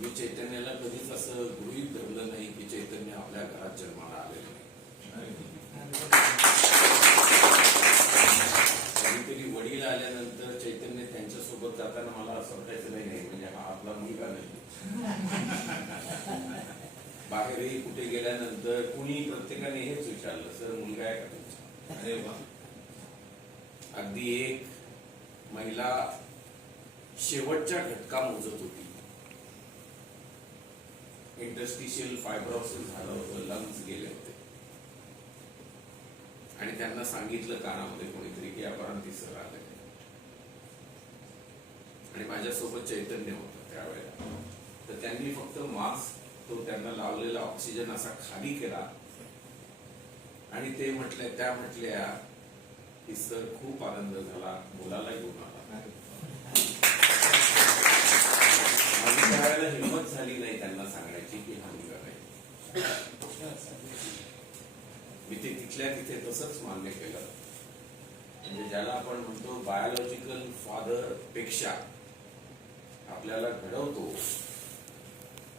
मी चैतन्याला कधीच असं गृहीत धरलं नाही की चैतन्य आपल्या घरात जन्माला आलेलं नाही. कधीतरी वडील आल्यानंतर चैतन्य त्यांच्यासोबत जाताना मला असं वाटायचं नाही म्हणजे हा आपला मुलगा नाही. बाहेरही कुठे गेल्यानंतर कुणी प्रत्येकाने हेच विचारलं, सर मुलगा आहे का तुमचा? अरे वा. अगदी एक महिला शेवटच्या घटका मोजत होती. इंटरस्टिशियल फायब्रोसिस झालं होतं, लंग्स गेले होते आणि त्यांना सांगितलं कानामध्ये कोणीतरी की अपरांती सर आले. आणि माझ्यासोबत चैतन्य होतं त्यावेळेला. तर त्यांनी फक्त मास्क, तो त्यांना लावलेला ऑक्सिजन असा खाली केला आणि ते त्या म्हटल्या की सर खूप आनंद झाला, मुलाला घेऊन आला. माझी त्यावेळेला हिंमत झाली नाही त्यांना सांगायची की हा मुलगा नाही. मी ते तिथल्या तिथे तसंच मान्य केलं. म्हणजे ज्याला आपण म्हणतो बायोलॉजिकल फादर पेक्षा आपल्याला घडवतो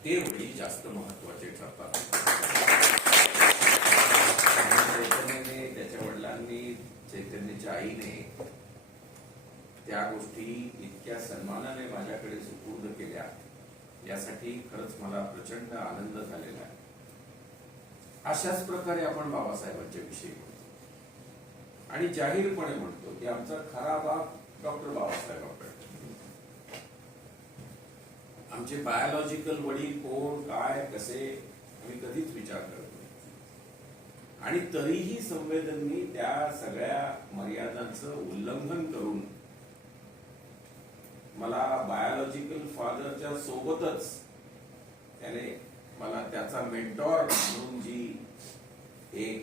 ते वडील जास्त महत्वाचे ठरतात. चैतन्याने, त्याच्या वडिलांनी, चैतन्याच्या आईने त्या गोष्टी इतक्या सन्मानाने माझ्याकडे सुपूर्द केल्या, यासाठी खरंच मला प्रचंड आनंद झालेला आहे. अशाच प्रकारे आपण बाबासाहेबांच्या विषयी म्हणतो आणि जाहीरपणे म्हणतो की आमचा खरा बाप डॉक्टर बाबासाहेब आंबेडकर. आमचे बायोलॉजिकल वडील कोण, काय, कसे आम्ही कधीच विचार करत नाही. आणि तरीही संवेदननी त्या सगळ्या मर्यादांचं उल्लंघन करून मला बायोलॉजिकल फादरच्या सोबतच त्याने मला त्याचा मेंटॉर म्हणून जी एक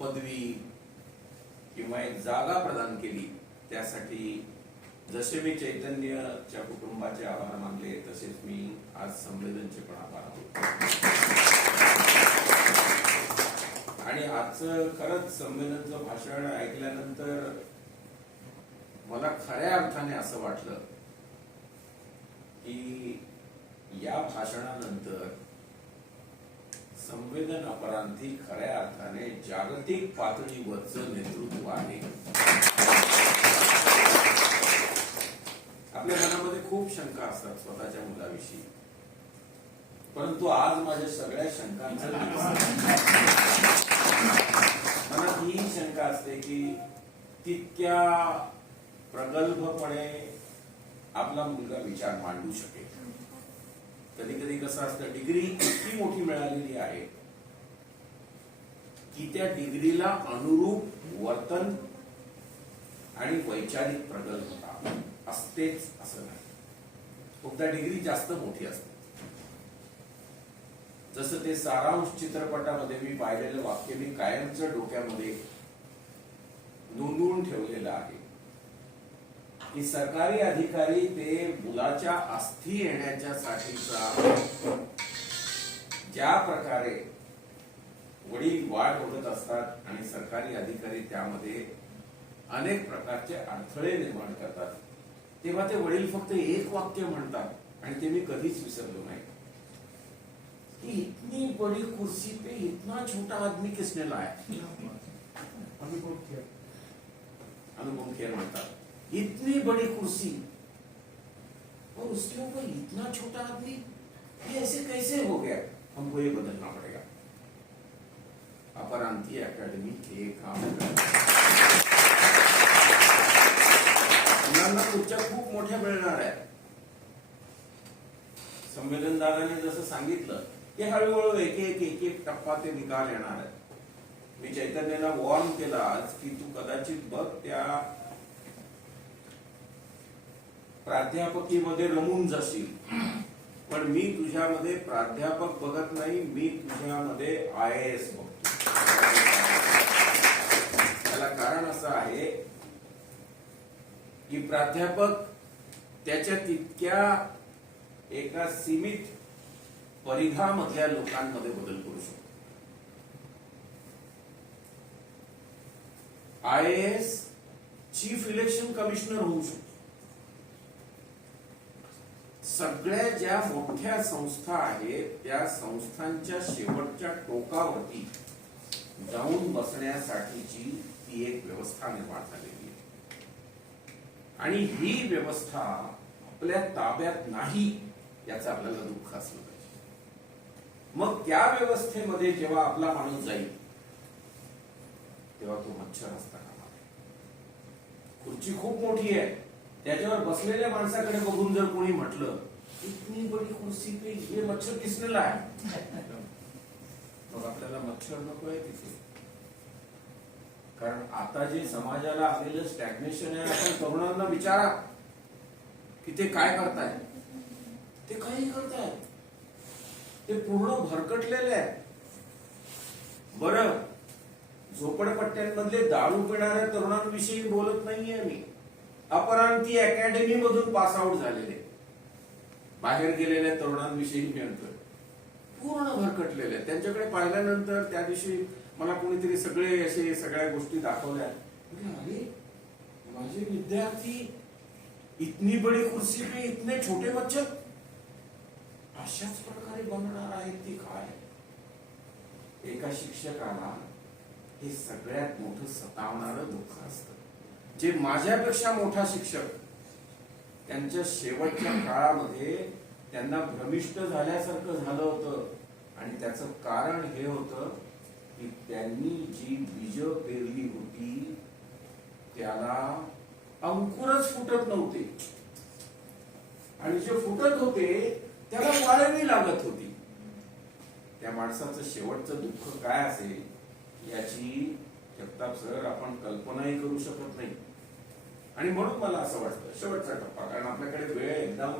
पदवी किंवा एक जागा प्रदान केली, त्यासाठी जसे मी चैतन्यच्या कुटुंबाचे आभार मानले तसेच मी आज संवेदनचे पण आभार मानतो. आणि आजचं खरंच संवेदनचं भाषण ऐकल्यानंतर मला खऱ्या अर्थाने असं वाटलं की या भाषणानंतर संवेदन अपरांती खऱ्या अर्थाने जागतिक पातळीवरचं नेतृत्व आहे. आपल्या मनामध्ये खूप शंका असतात स्वतःच्या मुलाविषयी, परंतु आज माझ्या सगळ्या शंकांचं मनात ही शंका असते की तितक्या प्रगल्भपणे आपला मुलगा विचार मांडू शकेल. कधी कधी कसं असतं, डिग्री इतकी मोठी मिळालेली आहे की त्या डिग्रीला अनुरूप वर्तन आणि वैचारिक प्रगल्भता असतेच असं नाही. खूपदा डिग्री जास्त मोठी असते. जसं ते सारांश चित्रपटामध्ये मी पाहिलेलं वाक्य मी कायमचं डोक्यामध्ये नोंदवून ठेवलेलं आहे की सरकारी अधिकारी ते मुलाच्या अस्थी येण्याच्या साठीचा ज्या प्रकारे वडील वाट बघत असतात आणि सरकारी अधिकारी त्यामध्ये अनेक प्रकारचे अडथळे निर्माण करतात, तेव्हा ते वडील फक्त एक वाक्य म्हणतात आणि ते मी कधीच विसरलो नाही कि इतनी बड़ी कुर्सी पे इतना छोटा आदमी किसने लाया. अनुपम खेर म्हणतात, इतनी बड़ी कुर्सी और उसके ऊपर इतना छोटा आदमी, ये ऐसे कैसे हो गया, हमको ये बदलना पड़ेगा. अपरांती अकेडमी के काम मुलांना पुढच्या खूप मोठ्या मिळणार आहे. संवेदन दादाने जसं सांगितलं की हळूहळू एक एक एक एक टप्पा ते निकाल येणार आहे. मी चैतन्याला वॉर्न केला आज की तू कदाचित बघ त्या प्राध्यापकीमध्ये रमून जाशील, पण मी तुझ्यामध्ये प्राध्यापक बघत नाही, मी तुझ्यामध्ये IAS बघतो. त्याला कारण असं आहे की प्राध्यापक त्याच्या तितक्या एका सीमित परिघामधल्या लोकांमध्ये बदल करू शकतो. IAS चीफ इलेक्शन कमिशनर होऊ शकतो. सगळ्या ज्या मोठ्या संस्था आहेत त्या संस्थांच्या शेवटच्या टोकावरती जाऊन बसण्यासाठीची ती एक व्यवस्था निर्माण झालेली आहे. आणि ही व्यवस्था आपल्या ताब्यात नाही याचं आपल्याला दुःख असलं पाहिजे. मग त्या व्यवस्थेमध्ये जेव्हा आपला माणूस जाईल तेव्हा तो मच्छर असता कामा नये. खुर्ची खूप मोठी आहे, त्याच्यावर बसलेल्या माणसाकडे बघून जर कोणी म्हटलं इतनी बडी कुर्सी पे ये मच्छर किसने लाया, मग आपल्याला मच्छर नको आहे तिथे. कारण आता जे समाजाला आलेलं स्टॅग्नेशन आहे, आपण तरुणांना विचारा की ते काय करताय, ते काही करताय, ते पूर्ण भरकटलेले आहे. बरं, झोपडपट्ट्यांमधले दारू पिणाऱ्या तरुणांविषयी बोलत नाहीये मी. अपरांती अकॅडमी मधून पास आउट झालेले बाहेर गेलेल्या तरुणांविषयी मी म्हणतोय. पूर्ण भरकटलेले. त्यांच्याकडे पाहिल्यानंतर त्या दिवशी मला कोणीतरी सगळे असे सगळ्या गोष्टी दाखवल्या. अरे माझे विद्यार्थी इतनी बडी कुर्सी पे इतने छोटे मच्छर अशाच प्रकारे बनणार आहेत. ती काय, एका शिक्षकाला हे सगळ्यात मोठं सतावणारं दुःख असतं. जे माझ्यापेक्षा मोठा शिक्षक त्यांच्या शेवटच्या काळामध्ये त्यांना भ्रमिष्ट झाल्यासारखं झालं होतं. आणि त्याचं कारण हे होतं की त्यांनी जी बीज पेरली होती त्याला अंकुरच फुटत नव्हते, आणि जे फुटत होते त्याला वाळवी लागत होती. त्या माणसाचं शेवटचं दुःख काय असेल याची जगताप सर आपण कल्पनाही करू शकत नाही. आणि म्हणून मला असं वाटतं शेवटचा टप्पा, कारण आपल्याकडे वेळ एकदम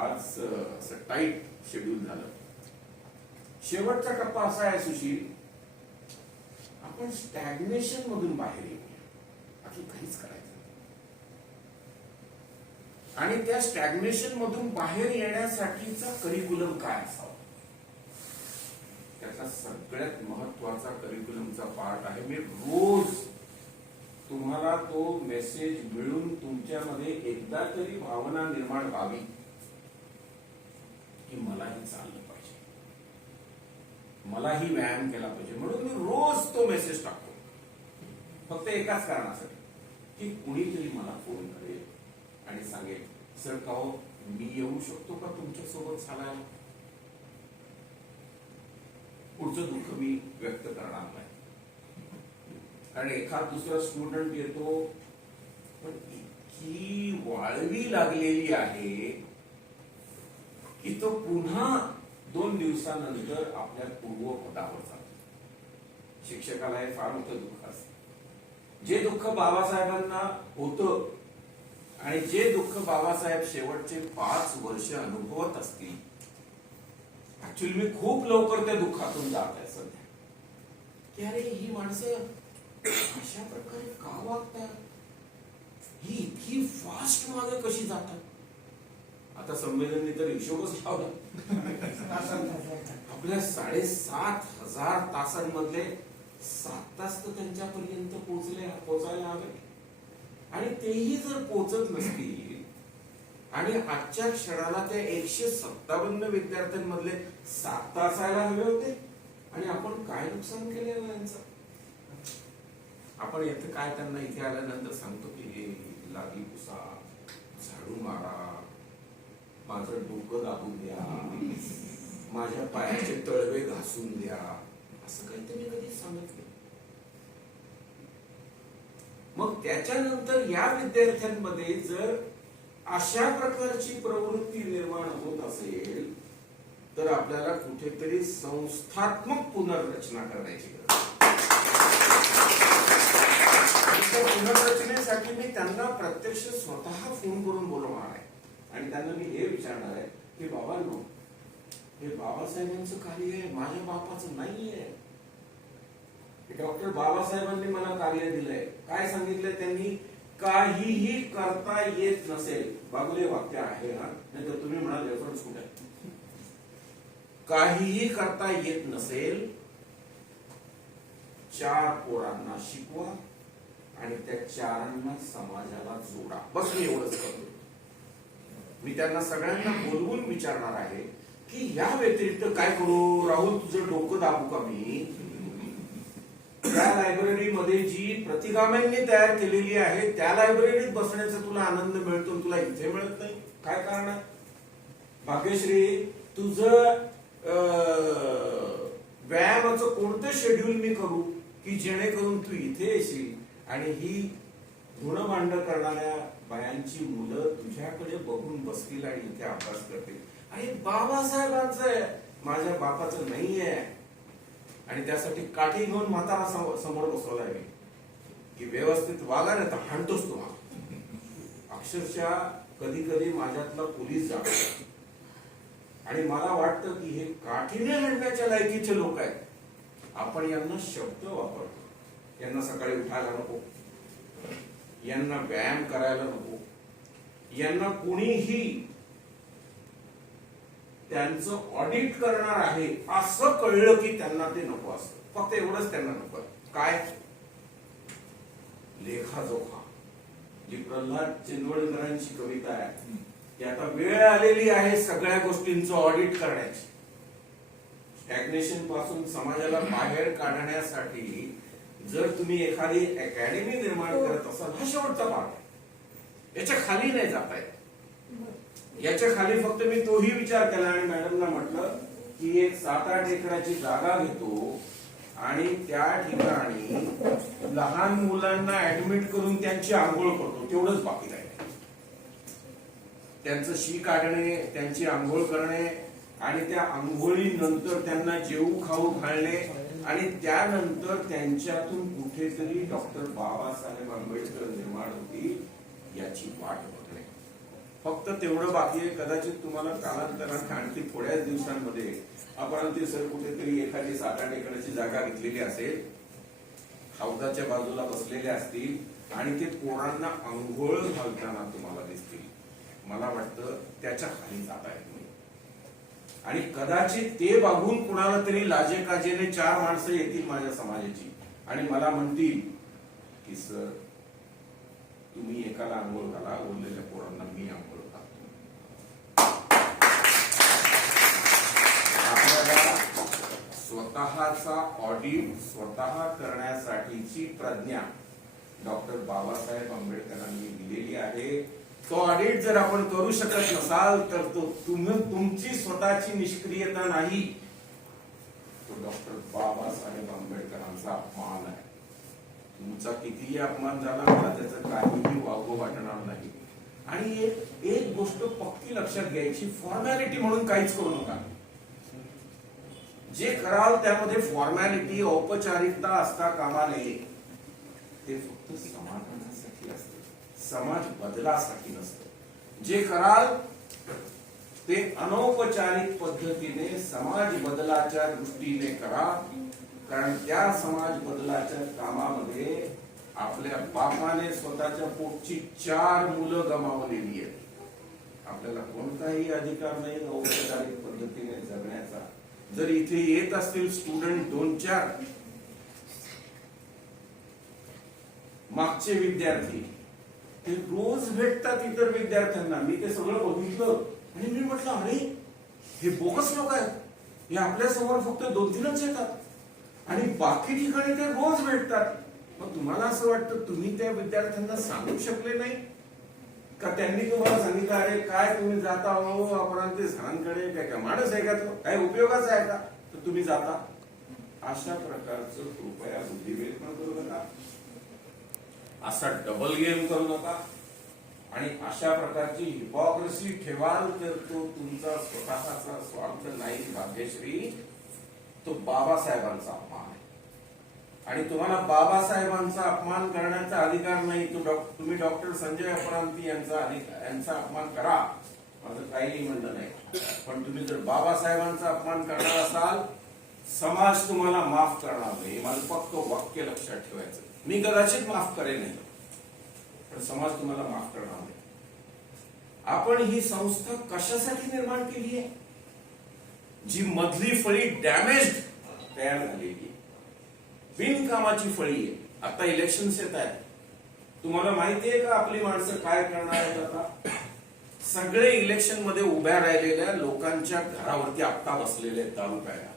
आज असं टाईट शेड्यूल झालं. शेवटचा टप्पा असा आहे सुशील, आपण स्टॅग्नेशन मधून बाहेर येऊया, बाकी काहीच करायचं. आणि त्या स्टॅग्नेशन मधून बाहेर येण्यासाठीचा करिक्युलम काय असावा, त्याचा सगळ्यात महत्वाचा करिक्युलमचा पार्ट आहे. मी रोज तुम्हाला तो मेसेज मिळून तुमच्यामध्ये एकदा तरी भावना निर्माण व्हावी की मलाही चाललं पाहिजे, मलाही व्यायाम केला पाहिजे. म्हणून मी रोज तो मेसेज टाकतो, फक्त एकाच कारणासाठी की कुणीतरी मला फोन करेल आणि सांगेल सर का हो मी येऊ शकतो का तुमच्या सोबत चालायला. पुढचं दुःख मी व्यक्त करणार नाही, कारण एखाद दुसरा स्टुडंट येतो पण इतकी वाळवी लागलेली आहे की तो पुन्हा 2 दिवसानंतर आपल्या पूर्वपदावर जातो. शिक्षकाला हे फार मोठं दुःख असतं. जे दुःख बाबासाहेबांना होतं आणि जे दुःख बाबासाहेब शेवटचे 5 वर्ष अनुभवत असतील, ऍक्च्युअली मी खूप लवकर त्या दुःखातून जात आहे सध्या की अरे ही माणसं अशा प्रकारे का वागतात, ही इतकी फास्ट मागे कशी जातात. आता संमेलनाने तर हिशोबच लावला. आपल्या 7,500 तासांमधले 7 तास तर त्यांच्यापर्यंत पोहोचायला हवे. आणि तेही जर पोहोचत नसतील आणि आजच्या क्षणाला त्या 157 विद्यार्थ्यांमधले 7 तास यायला हवे होते, आणि आपण काय नुकसान केलं यांचं. आपण येथे काय त्यांना इथे आल्यानंतर सांगतो की हे लादी पुसा, झाडू मारा, माझं डोकं दाबून द्या, माझ्या पायाचे तळवे घासून द्या, असं काही तुम्ही कधी सांगत नाही. मग त्याच्यानंतर या विद्यार्थ्यांमध्ये जर अशा प्रकारची प्रवृत्ती निर्माण होत असेल तर आपल्याला कुठेतरी संस्थात्मक पुनर्रचना करण्याची गरज आहे. पुनर्रचनेसाठी मी त्यांना प्रत्यक्ष स्वतः फोन करून बोलवणार आहे आणि त्यांना मी हे विचारणार आहे की बाबांनो, हे बाबासाहेबांचं कार्य आहे, माझ्या बापाचं नाहीये. डॉक्टर बाबासाहेबांनी मला कार्य दिलंय. काय सांगितलंय त्यांनी, काहीही करता येत नसेल, बागुले वाक्य आहे ना, नाही तर तुम्ही म्हणाल रेफरन्स कुठे, काहीही करता येत नसेल 4 पोरांना शिकवा आणि त्या 4 समाजाला जोडा. बस मी एवढंच करतो. मी त्यांना सगळ्यांना बोलवून विचारणार आहे की या व्यतिरिक्त काय करू. राहुल, तुझं डोकं दाबू का मी? त्या लायब्ररीमध्ये जी प्रतिगाम्यांनी तयार केलेली आहे त्या लायब्ररीत बसण्याचा तुला आनंद मिळतो, तुला इथे मिळत नाही. काय कारण आहे? भाग्यश्री, तुझं व्यायामाचं कोणतं शेड्यूल मी करू की जेणेकरून तू इथे येशील आणि ही गुणमांड करणाऱ्या बायांची मुलं तुझ्याकडे बघून बसतील आणि इथे अभ्यास करतील. आणि बाबासाहेबांचं आहे, माझ्या बापाचं नाहीये. आणि त्यासाठी काठी घेऊन म्हातारा समोर बसवलाय मी की व्यवस्थित वागा, नाही तर हाणतोच तुम्हाला. अक्षरशः कधी कधी माझ्यातला पोलीस जातो आणि मला वाटतं की हे काठीने हाणण्याच्या लायकीचे लोक आहेत. आपण यांना शब्द वापरतो. यांना सकाळी उठायला नको, यांना व्यायाम करायला नको, यांना कुणीही त्यांचं ऑडिट करणार आहे असं कळलं की त्यांना ते नको असतं. फक्त एवढंच त्यांना नको. काय? लेखाजोखा. जी प्रल्हाद चिंचवडकरांची कविता आहे की आता वेळ आलेली आहे सगळ्या गोष्टींचं ऑडिट करण्याची. स्टॅग्नेशन पासून समाजाला बाहेर काढण्यासाठी जर तुम्ही एखादी अकॅडमी निर्माण करत असाल, हा शेवटचा भाग आहे. याच्या खाली नाही जाता येत. याच्या खाली फक्त मी तोही विचार केला आणि मॅडमला म्हटलं की एक 7-8 एकराची जागा घेतो आणि त्या ठिकाणी लहान मुलांना ऍडमिट करून त्यांची आंघोळ करतो. तेवढंच बाकी राहील. त्यांचं शी काढणे, त्यांची आंघोळ करणे आणि त्या आंघोळीनंतर त्यांना जेवू खाऊ घालणे आणि त्यानंतर त्यांच्यातून कुठेतरी डॉक्टर बाबासाहेब आंबेडकर निर्माण होतील याची वाट बघणे. फक्त तेवढं बाकी आहे. कदाचित तुम्हाला कालांतराने आणखी थोड्याच दिवसांमध्ये आपण ते सर कुठेतरी एखादी 7-8 एकराची जागा घेतलेली असेल, हौदाच्या बाजूला बसलेले असतील आणि ते पोरांना आंघोळ घालताना तुम्हाला दिसतील. मला वाटतं त्याच्या खाली जाता येत नाही. आणि कदाचित ते बघून कुणाला तरी लाजेकाजेने 4 माणसं येतील माझ्या समाजाची आणि मला म्हणतील की सर तुम्ही एकाला आंघोळ घाला, उरलेल्या पोरांना मी आंघोळ घालतो. आपल्याला स्वतःचा ऑडिट स्वतः करण्यासाठीची प्रज्ञा डॉक्टर बाबासाहेब आंबेडकरांनी दिलेली आहे. तो ऑडिट जर आपण करू शकत नसाल तर तो तुमची स्वतःची निष्क्रियता नाही, तो डॉक्टर बाबासाहेब आंबेडकरांचा अपमान आहे. तुमचा कितीही अपमान झाला मला त्याचं काहीही वावगं वाटणार नाही. आणि एक गोष्ट पक्की लक्षात घ्यायची, फॉर्मॅलिटी म्हणून काहीच करू नका. जे कराल त्यामध्ये फॉर्मॅलिटी, औपचारिकता असता कामा नये. ते फक्त समाधानासाठी असते, समाज बदलासाठी नसतं. जे कराल ते अनौपचारिक पद्धतीने समाज बदलाच्या दृष्टीने करा, कारण त्या समाज बदलाच्या कामामध्ये आपल्या बापाने स्वतःच्या पोटची 4 मुलं गमावलेली आहेत. आपल्याला कोणताही अधिकार नाही औपचारिक पद्धतीने जगण्याचा. जर इथे येत असतील स्टुडंट 2-4 मागचे विद्यार्थी, ते रोज भेटतात इतर विद्यार्थ्यांना. मी ते सगळं बघितलं आणि मी म्हटलं अरे हे बोगस लोक आहेत. हे आपल्या समोर फक्त 2-3च येतात आणि बाकी ठिकाणी ते रोज भेटतात. मग तुम्हाला असं वाटतं तुम्ही त्या विद्यार्थ्यांना सांगू शकले नाही का? त्यांनी तुम्हाला सांगितलं अरे काय तुम्ही जाता हो आपण ते सरांकडे, काय माणूस आहे का तो, काय उपयोगाचा आहे का, तर तुम्ही जाता. अशा प्रकारचं कृपया बुद्धिभेद करू नका, असा डबल गेम करू नका आणि अशा प्रकारची हिपॉक्रेसी ठेवाल तर तो तुमचा स्वतःचा स्वार्थ नाही भाग्यश्री, तो बाबासाहेबांचा अपमान आहे. आणि तुम्हाला बाबासाहेबांचा अपमान करण्याचा अधिकार नाही. तुम्ही डॉक्टर संजय अपरांती यांचा अपमान करा, माझं काही म्हणणं नाही. पण तुम्ही जर बाबासाहेबांचा अपमान करणार असाल, समाज तुम्हाला माफ करणार नाही. माझं फक्त वाक्य लक्षात ठेवायचं. मी कदाचित माफ करेन नाही, पण समाज तुम्हाला माफ करणार नाही. आपण ही संस्था कशासाठी निर्माण केली आहे? जी मधली फळी डॅमेज तयार झालेली आहे, बिनकामाची फळी आहे. आता इलेक्शन्स येत आहेत, तुम्हाला माहिती आहे का आपली माणसं काय करणार आहेत? आता सगळे इलेक्शन मध्ये उभ्या राहिलेल्या लोकांच्या घरावरती आपटा बसलेले आहेत दारू प्यायला,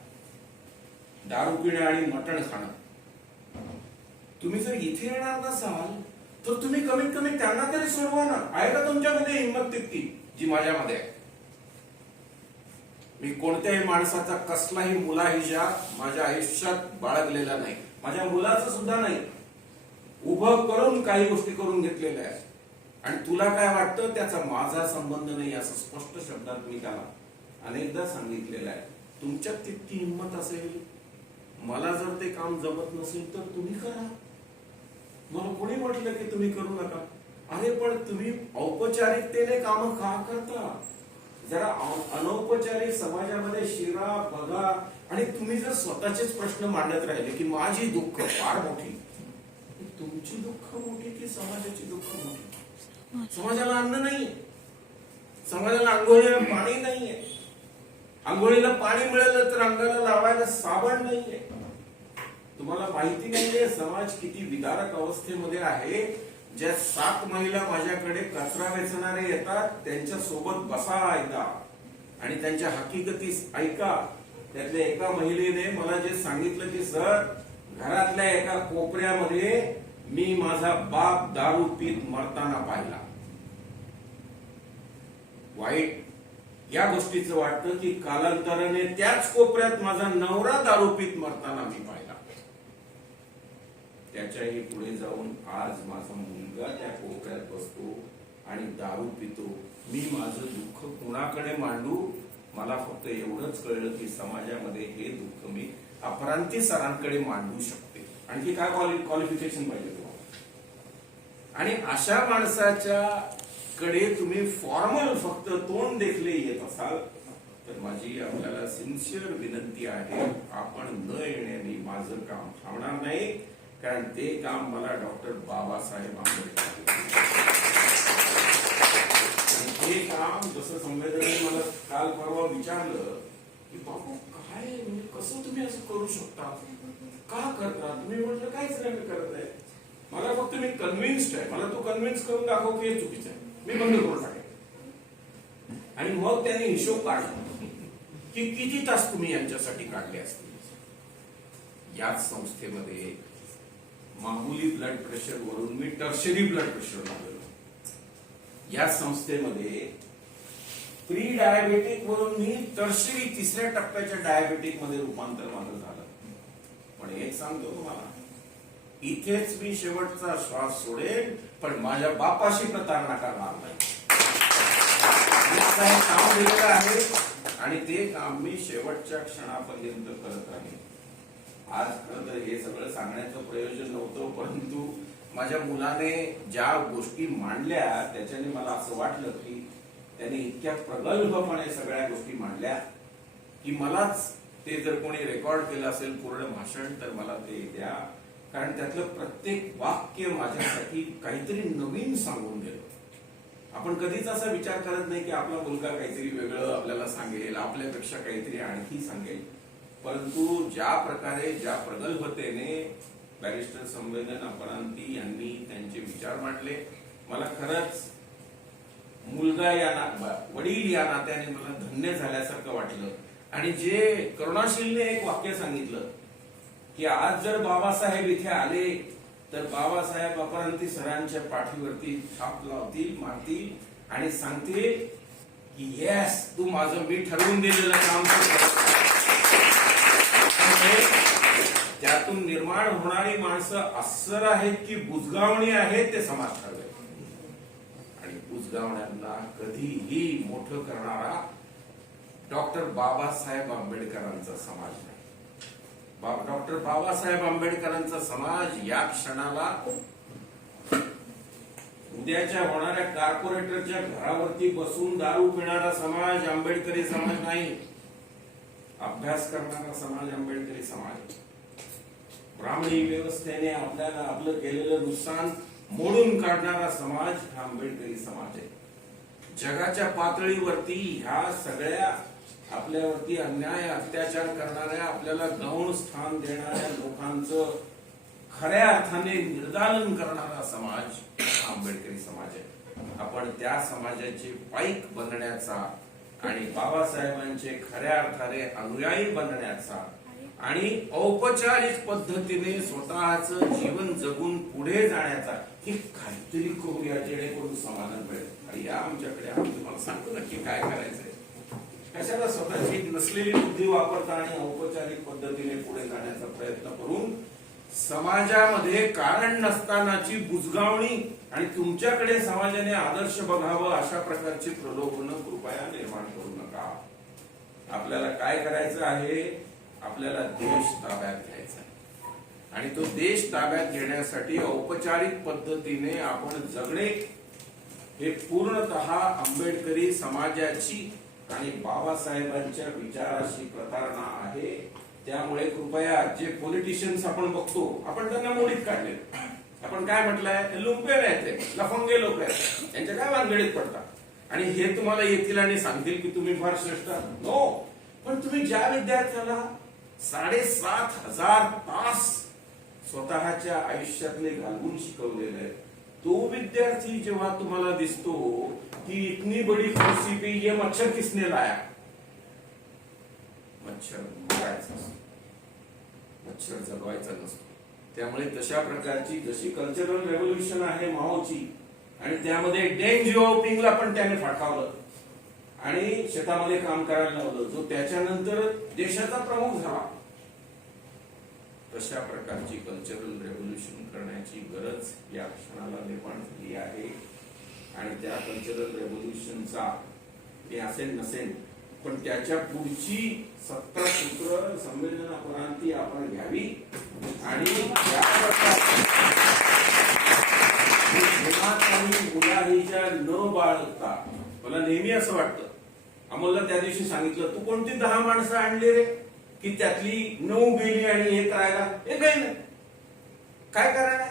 दारू पिणं आणि मटण खाणं. तुम्ही जर इथे येणार नसाल तर तुम्ही कमीत कमी त्यांना तरी सोडवा ना. आहे का तुमच्यामध्ये हिंमत तितकी जी माझ्यामध्ये आहे? मी कोणत्याही माणसाचा कसलाही मुलाहिजा माझ्या आयुष्यात बाळगलेला नाही, माझ्या मुलाचं सुद्धा नाही. उभं करून काही गोष्टी करून घेतलेल्या आहेत. आणि तुला काय वाटतं त्याचा माझा संबंध नाही असं स्पष्ट शब्दात मी त्याला अनेकदा सांगितलेलं आहे. तुमच्यात तितकी हिंमत असेल, मला जर ते काम जमत नसेल तर तुम्ही करा. मला कोणी म्हटलं की तुम्ही करू नका? अरे पण तुम्ही औपचारिकतेने काम का करता? जरा अनौपचारिक समाजामध्ये शिरा बघा. आणि तुम्ही जर स्वतःचेच प्रश्न मांडत राहिले की माझी दुःख फार मोठी, तुमची दुःख मोठी की समाजाची दुःख मोठी? समाजाला अन्न नाहीये, समाजाला आंघोळीला पाणी नाहीये, आंघोळीला पाणी मिळालं तर अंगाला लावायला साबण नाहीये. तुम्हाला माहिती नाहीये समाज किती विदारक अवस्थेमध्ये आहे. ज्या 7 महिला माझ्याकडे कचरा वेचणारे येतात त्यांच्या सोबत बसा एकदा आणि त्यांच्या हकीकती ऐका. त्यातल्या एका महिलेने मला जे सांगितलं की सर, घरातल्या एका कोपऱ्यामध्ये मी माझा बाप दारू पीत मरताना पाहिला. वाईट या गोष्टीचं वाटतं की कालांतराने त्याच कोपऱ्यात माझा नवरा दारू पीत मरताना मी पाहिला. त्याच्याही पुढे जाऊन आज माझा मुलगा त्या कोपऱ्यात बसतो आणि दारू पितो. मी माझं दुःख कुणाकडे मांडू? मला फक्त एवढंच कळलं की समाजामध्ये हे दुःख मी अपरांती सरांकडे मांडू शकते. आणखी काय क्वालिफिकेशन पाहिजे तुम्हाला? आणि अशा माणसाच्या कडे तुम्ही फॉर्मल फक्त तोंड देखले येत असाल तर माझी आपल्याला सिन्सिअर विनंती आहे, आपण न येण्याने माझं काम थांबणार नाही. कारण ते काम मला डॉक्टर बाबासाहेब आंबेडकर, हे काम जसं संवेदनाने मला काल परवा विचारलं की बाबू काय म्हणजे कसं तुम्ही असं करू शकता, का करता तुम्ही? म्हटलं काहीच नाही मी करत आहे, मला फक्त मी कन्व्हिन्स्ड आहे, मला तू कन्व्हिन्स करून दाखव की हे चुकीचं आहे, मी बंद करून टाकेन. आणि मग त्याने हिशोब काढला की किती तास तुम्ही यांच्यासाठी काढले असतील. याच संस्थेमध्ये मामूली ब्लड प्रेशर वरून मी टर्शरी ब्लड प्रेशर लागलो. या संस्थेमध्ये प्री डायबेटिक वरून मी टर्शरी 3ऱ्या टप्प्याच्या डायबेटिक मध्ये रूपांतर माझं झालं. पण एक सांगतो तुम्हाला, इथेच मी शेवटचा श्वास सोडेन पण माझ्या बापाशी प्रतारणा करणार नाही. काही काम दिलेलं आहे आणि ते काम मी शेवटच्या क्षणापर्यंत करत राहीन. आज खरं तर हे सगळं सांगण्याचं प्रयोजन नव्हतं, परंतु माझ्या मुलाने ज्या गोष्टी मांडल्या त्याच्याने मला असं वाटलं की त्याने इतक्या प्रगल्भपणे सगळ्या गोष्टी मांडल्या की मलाच ते जर कोणी रेकॉर्ड केलं असेल पूर्ण भाषण तर मला ते द्या. कारण त्यातलं प्रत्येक वाक्य माझ्यासाठी काहीतरी नवीन सांगून गेलं. आपण कधीच असा विचार करत नाही की आपला मुलगा काहीतरी वेगळं आपल्याला सांगेल, आपल्यापेक्षा काहीतरी आणखी सांगेल. परंतु ज्या प्रकारे ज्या प्रगल्भतेने बॅरिस्टर संवेदन अपरांती यांनी त्यांचे विचार मांडले, मला खरंच मुलगा या वडील या नात्याने मला धन्य झाल्यासारखं वाटलं. आणि जे करुणाशीलने एक वाक्य सांगितलं की आज जर बाबासाहेब इथे आले तर बाबासाहेब अपरांती सरांच्या पाठीवरती थाप लावतील, मारतील आणि सांगतील की येस तू माझं मी ठरवून दिलेलं काम कर. त्यातून निर्माण होणारी माणसं अस्सर आहेत की बुजगावणी आहेत ते समाज ठरवेल. आणि बुजगावण्यांना कधीही मोठं करणारा डॉक्टर बाबासाहेब आंबेडकरांचा समाज नाही. डॉक्टर बाबासाहेब आंबेडकरांचा समाज या क्षणाला उद्याच्या होणाऱ्या कॉर्पोरेटरच्या घरावरती बसून दारू पिणारा समाज आंबेडकरी समाज नाही. अभ्यास करणारा समाज आंबेडकरी समाज. ब्राह्मणी व्यवस्थेने आपल्याला आपलं केलेलं नुकसान मोडून काढणारा समाज हा आंबेडकरी समाज आहे. जगाच्या पातळीवरती ह्या सगळ्या आपल्यावरती अन्याय अत्याचार करणाऱ्या, आपल्याला गौण स्थान देणाऱ्या लोकांचं खऱ्या अर्थाने निर्दालन करणारा समाज हा आंबेडकरी समाज आहे. आपण त्या समाजाचे पाईक बनण्याचा आणि बाबासाहेबांचे खऱ्या अर्थाने अनुयायी बनण्याचा आणि औपचारिक पद्धतीने स्वतःचं जीवन जगून पुढे जाण्याचा की काहीतरी करूया जेणेकरून समाधान मिळेल. आणि या आमच्याकडे आम्ही तुम्हाला सांगतो नक्की काय करायचंय. कशाला स्वतःची नसलेली बुद्धी वापरता आणि औपचारिक पद्धतीने पुढे जाण्याचा प्रयत्न करून समाजामध्ये कारण नसतानाची बुजगावणी आणि तुमच्याकडे समाजाने आदर्श बघावं अशा प्रकारची प्रलोभन कृपया निर्माण करू नका. आपल्याला काय करायचं आहे, आपल्याला देश ताब्यात घ्यायचा आहे आणि तो देश ताब्यात घेण्यासाठी औपचारिक पद्धतीने आपण जगणे हे पूर्णतः आंबेडकरी समाजाची आणि बाबासाहेबांच्या विचाराशी प्रतारणा आहे. त्यामुळे कृपया जे पॉलिटिशियन्स आपण बघतो, आपण त्यांना मोडीत काढले. आपण काय म्हटलंय, लुंपेर आहेत ते, लफंगे लोक आहेत, त्यांच्या काय भानगडीत पडतात आणि हे तुम्हाला येतील आणि सांगतील की तुम्ही फार श्रेष्ठ. नो, पण तुम्ही ज्या विद्यार्थ्याला 7,500 तास स्वतःच्या आयुष्यातले घालवून शिकवलेले आहे, तो विद्यार्थी जेव्हा तुम्हाला दिसतो की इतनी बडी कुर्सी पे ये मच्छर किसने लाया, मच्छर मारायचा असतो, मच्छर जगवायचा नसतो. त्यामुळे तशा प्रकारची जशी कल्चरल रेव्होल्युशन आहे माओची आणि त्यामध्ये डेंग जिओपिंगला पण त्याने फाटकावलं आणि शेतामध्ये काम करायला लावलं, जो त्याच्यानंतर देशाचा प्रमुख झाला. तशा प्रकारची कल्चरल रेव्होल्युशन करण्याची गरज या क्षणाला निर्माण झाली आहे आणि त्या कल्चरल रेव्होल्युशनचा हे असेल नसेल पण त्याच्या पुढची सत्ता सूत्र संमेलनापर्यंत आपण घ्यावी आणि या प्रकारे मुलाहीच्या न बाळगता. मला नेहमी असं वाटतं, अमोलला त्या दिवशी सांगितलं, तू कोणती 10 माणसं आणली रे की त्यातली 9 गेली आणि हे करायला, हे काही नाही. काय करायला,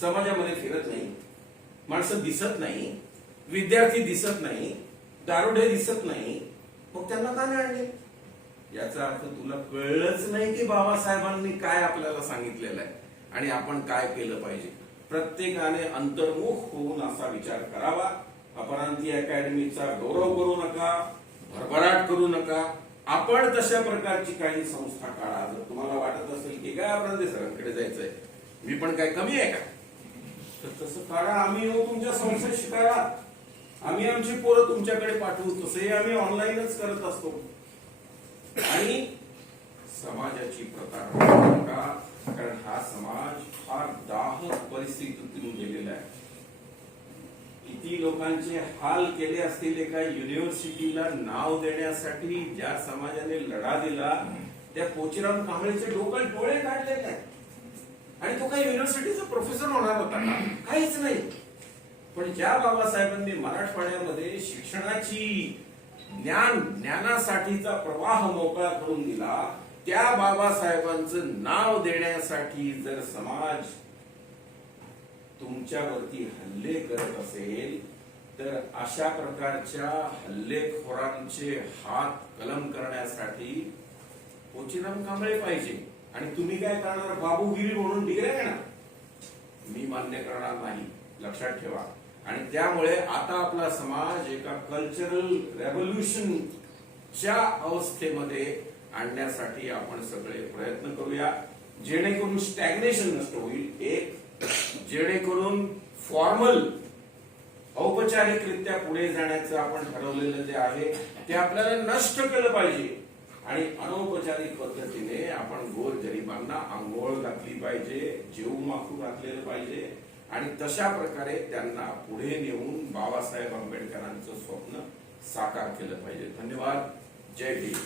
समाजामध्ये फिरत नाही, माणसं दिसत नाही, विद्यार्थी दिसत नाही, दारुडे दिसत नाही, मग त्यांना का नाही आणले. याचा अर्थ तुला कळलंच नाही की बाबासाहेबांनी काय आपल्याला सांगितलेलं आहे आणि आपण काय केलं पाहिजे. प्रत्येकाने अंतर्मुख होऊन असा विचार करावा. अपरांती अकॅडमीचा गौरव करू नका, भरभराट करू नका. आपण तशा प्रकारची काही संस्था काढा. जर तुम्हाला वाटत असेल की काय अपरांती सरांकडे जायचंय, मी पण काय कमी आहे का, तर तसं काढा. आम्ही येऊ तुमच्या संस्थेत शिकायला, आम्ही आमची पोरं तुमच्याकडे पाठवू. तसंही आम्ही ऑनलाईनच करत असतो. आणि समाजाची प्रतारणा नका, कारण हा समाज फार दाहक परिस्थितीतून गेलेला आहे. किती लोकांचे हाल केले असतील एका युनिव्हर्सिटीला नाव देण्यासाठी. ज्या समाजाने लढा दिला त्या पोचीराम कांबळेचे डोळे काढलेले आहेत आणि तो काही युनिव्हर्सिटीचा प्रोफेसर होणार होता का, काहीच नाही. पण ज्या बाबासाहेबांनी मराठवाड्यामध्ये शिक्षणाची ज्ञानासाठीचा प्रवाह मोकळा करून दिला, त्या बाबासाहेबांचं नाव देण्यासाठी जर समाज तुमच्यावरती हल्ले करत असेल तर अशा प्रकारच्या हल्लेखोरांचे हात कलम करण्यासाठी पोचीराम कांबळे पाहिजे. आणि तुम्ही काय करणार, बाबूगिरी म्हणून डिग्र्या घेणार, मी मान्य करणार नाही, लक्षात ठेवा. आणि त्यामुळे आता आपला समाज एका कल्चरल रेव्होल्युशनच्या अवस्थेमध्ये आणण्यासाठी आपण सगळे प्रयत्न करूया, जेणेकरून स्टॅग्नेशन नष्ट होईल. एक, जेणेकरून फॉर्मल औपचारिकरित्या पुढे जाण्याचं आपण ठरवलेलं जे आहे ते आपल्याला नष्ट केलं पाहिजे आणि अनौपचारिक पद्धतीने आपण गोरगरिबांना आंघोळ घातली पाहिजे, जेवू माखू घातलेलं पाहिजे आणि तशा प्रकारे त्यांना पुढे नेऊन बाबासाहेब आंबेडकरांचं स्वप्न साकार केलं पाहिजे. धन्यवाद. जय भीम.